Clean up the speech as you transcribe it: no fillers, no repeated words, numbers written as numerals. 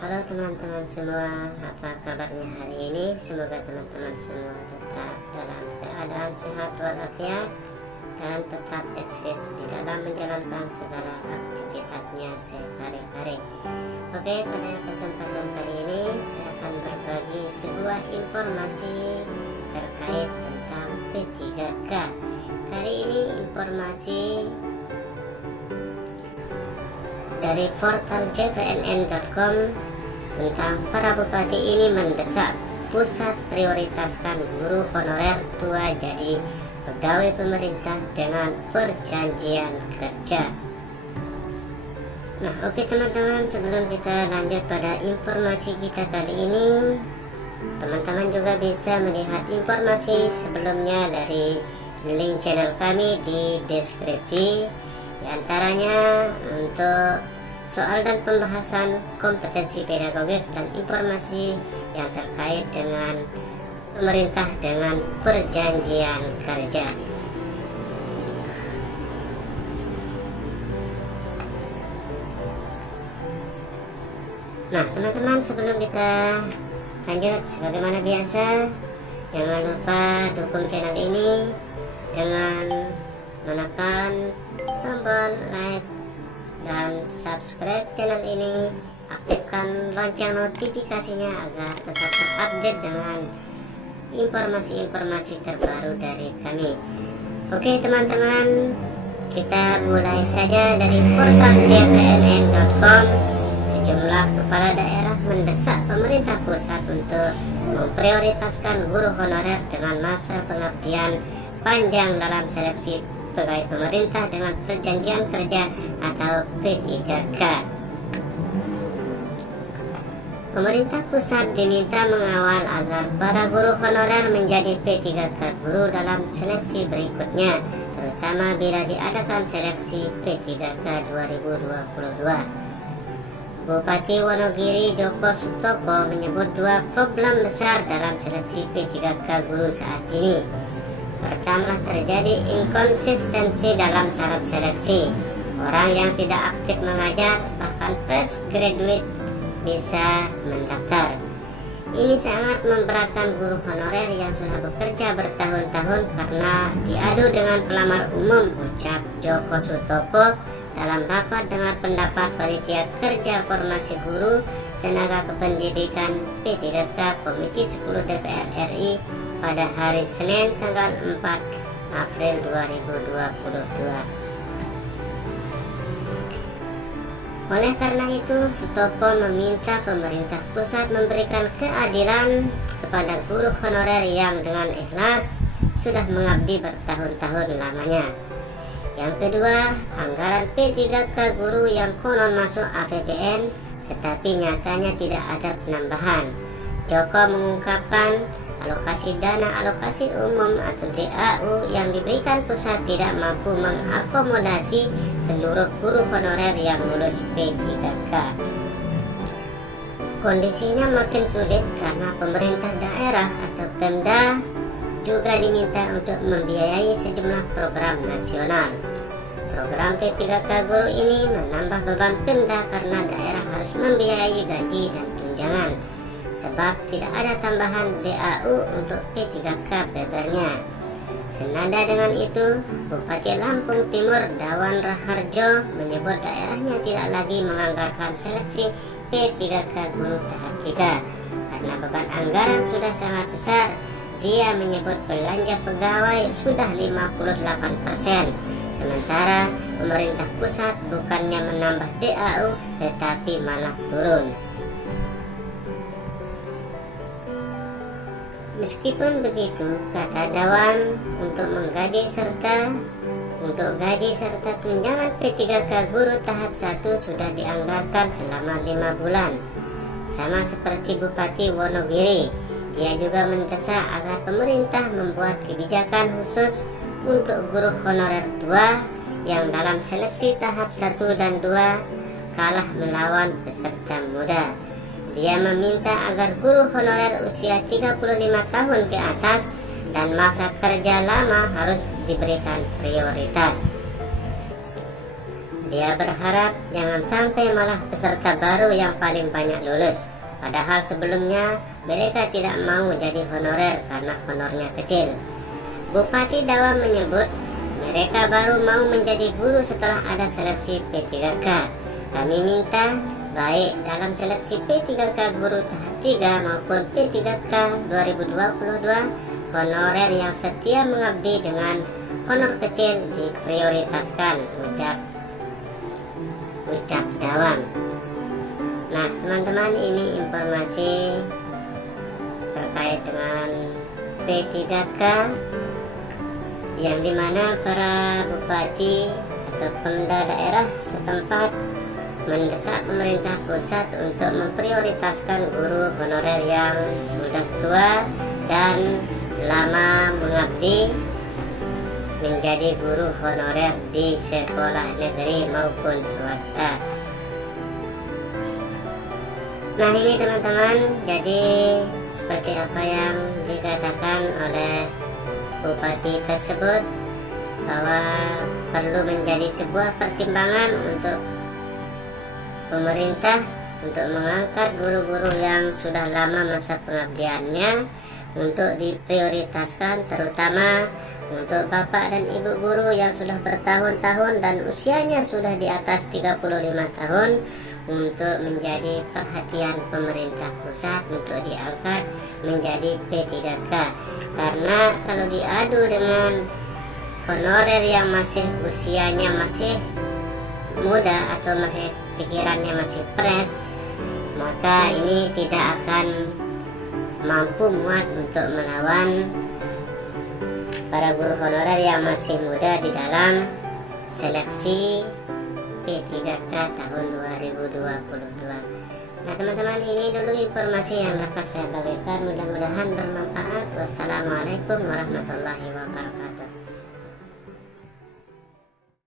Halo teman-teman semua, apa kabarnya hari ini? Semoga teman-teman semua tetap dalam keadaan sehat walafiat dan tetap eksis di dalam menjalankan segala aktivitasnya sehari-hari. Oke, pada kesempatan kali ini saya akan berbagi sebuah informasi terkait tentang P3K. Kali ini informasi dari portal jpnn.com tentang para bupati ini mendesak pusat prioritaskan guru honorer tua jadi pegawai pemerintah dengan perjanjian kerja. Nah, oke teman-teman, sebelum kita lanjut pada informasi kita kali ini, teman-teman juga bisa melihat informasi sebelumnya dari link channel kami di deskripsi, diantaranya untuk soal dan pembahasan kompetensi pedagogik dan informasi yang terkait dengan pemerintah dengan perjanjian kerja. Nah teman-teman, sebelum kita lanjut, sebagaimana biasa, jangan lupa dukung channel ini dengan menekan tombol like dan subscribe channel ini, aktifkan lonceng notifikasinya agar tetap terupdate dengan informasi-informasi terbaru dari kami. Oke teman-teman, kita mulai saja dari portal jpnn.com. Sejumlah kepala daerah mendesak pemerintah pusat untuk memprioritaskan guru honorer dengan masa pengabdian panjang dalam seleksi pegawai pemerintah dengan perjanjian kerja atau P3K. Pemerintah pusat diminta mengawal agar para guru honorer menjadi P3K guru dalam seleksi berikutnya, terutama bila diadakan seleksi P3K 2022. Bupati Wonogiri Joko Sutopo menyebut dua problem besar dalam seleksi P3K guru saat ini. Pertama, terjadi inkonsistensi dalam syarat seleksi. Orang yang tidak aktif mengajar, bahkan fresh graduate, bisa mendaftar. Ini sangat memberatkan guru honorer yang sudah bekerja bertahun-tahun karena diadu dengan pelamar umum, ucap Joko Sutopo dalam rapat dengar pendapat panitia kerja formasi guru tenaga kependidikan P3K Komisi 10 DPR RI pada hari Senin tanggal 4 April 2022. Oleh karena itu, Sutopo meminta pemerintah pusat memberikan keadilan kepada guru honorer yang dengan ikhlas sudah mengabdi bertahun-tahun lamanya. Yang kedua, anggaran P3K guru yang konon masuk APBN tetapi nyatanya tidak ada penambahan. Joko mengungkapkan alokasi dana alokasi umum atau DAU yang diberikan pusat tidak mampu mengakomodasi seluruh guru honorer yang lulus P3K. Kondisinya makin sulit karena pemerintah daerah atau Pemda juga diminta untuk membiayai sejumlah program nasional. Program P3K guru ini menambah beban Pemda karena daerah harus membiayai gaji dan tunjangan, sebab tidak ada tambahan DAU untuk P3K bebernya. Senada dengan itu, Bupati Lampung Timur Dawan Raharjo menyebut daerahnya tidak lagi menganggarkan seleksi P3K guru tahap 3 karena beban anggaran sudah sangat besar. Dia menyebut belanja pegawai sudah 58%, sementara pemerintah pusat bukannya menambah DAU tetapi malah turun. Meskipun begitu, kata Dawan, untuk gaji serta tunjangan P3K guru tahap 1 sudah dianggarkan selama 5 bulan. Sama seperti Bupati Wonogiri, dia juga mendesak agar pemerintah membuat kebijakan khusus untuk guru honorer tua yang dalam seleksi tahap 1 dan 2 kalah melawan peserta muda. Dia meminta agar guru honorer usia 35 tahun ke atas dan masa kerja lama harus diberikan prioritas. Dia berharap jangan sampai malah peserta baru yang paling banyak lulus. Padahal sebelumnya mereka tidak mau jadi honorer karena honornya kecil. Bupati Dawang menyebut mereka baru mau menjadi guru setelah ada seleksi P3K. Kami minta baik dalam seleksi P3K guru tahap 3 maupun P3K 2022, honorer yang setia mengabdi dengan honor kecil diprioritaskan, ucap Dawang. Nah teman-teman, ini informasi terkait dengan P3K yang dimana para bupati atau pemda daerah setempat mendesak pemerintah pusat untuk memprioritaskan guru honorer yang sudah tua dan lama mengabdi menjadi guru honorer di sekolah negeri maupun swasta. Nah ini teman-teman, jadi seperti apa yang dikatakan oleh bupati tersebut, bahwa perlu menjadi sebuah pertimbangan untuk pemerintah untuk mengangkat guru-guru yang sudah lama masa pengabdiannya untuk diprioritaskan, terutama untuk bapak dan ibu guru yang sudah bertahun-tahun dan usianya sudah di atas 35 tahun, untuk menjadi perhatian pemerintah pusat untuk diangkat menjadi P3K. Karena kalau diadu dengan honorer yang masih usianya masih muda atau masih pikirannya masih fresh, maka ini tidak akan mampu muat untuk melawan para guru honorer yang masih muda di dalam seleksi P3K tahun 2022. Nah teman-teman, ini dulu informasi yang dapat saya bagikan, mudah-mudahan bermanfaat. Wassalamualaikum warahmatullahi wabarakatuh.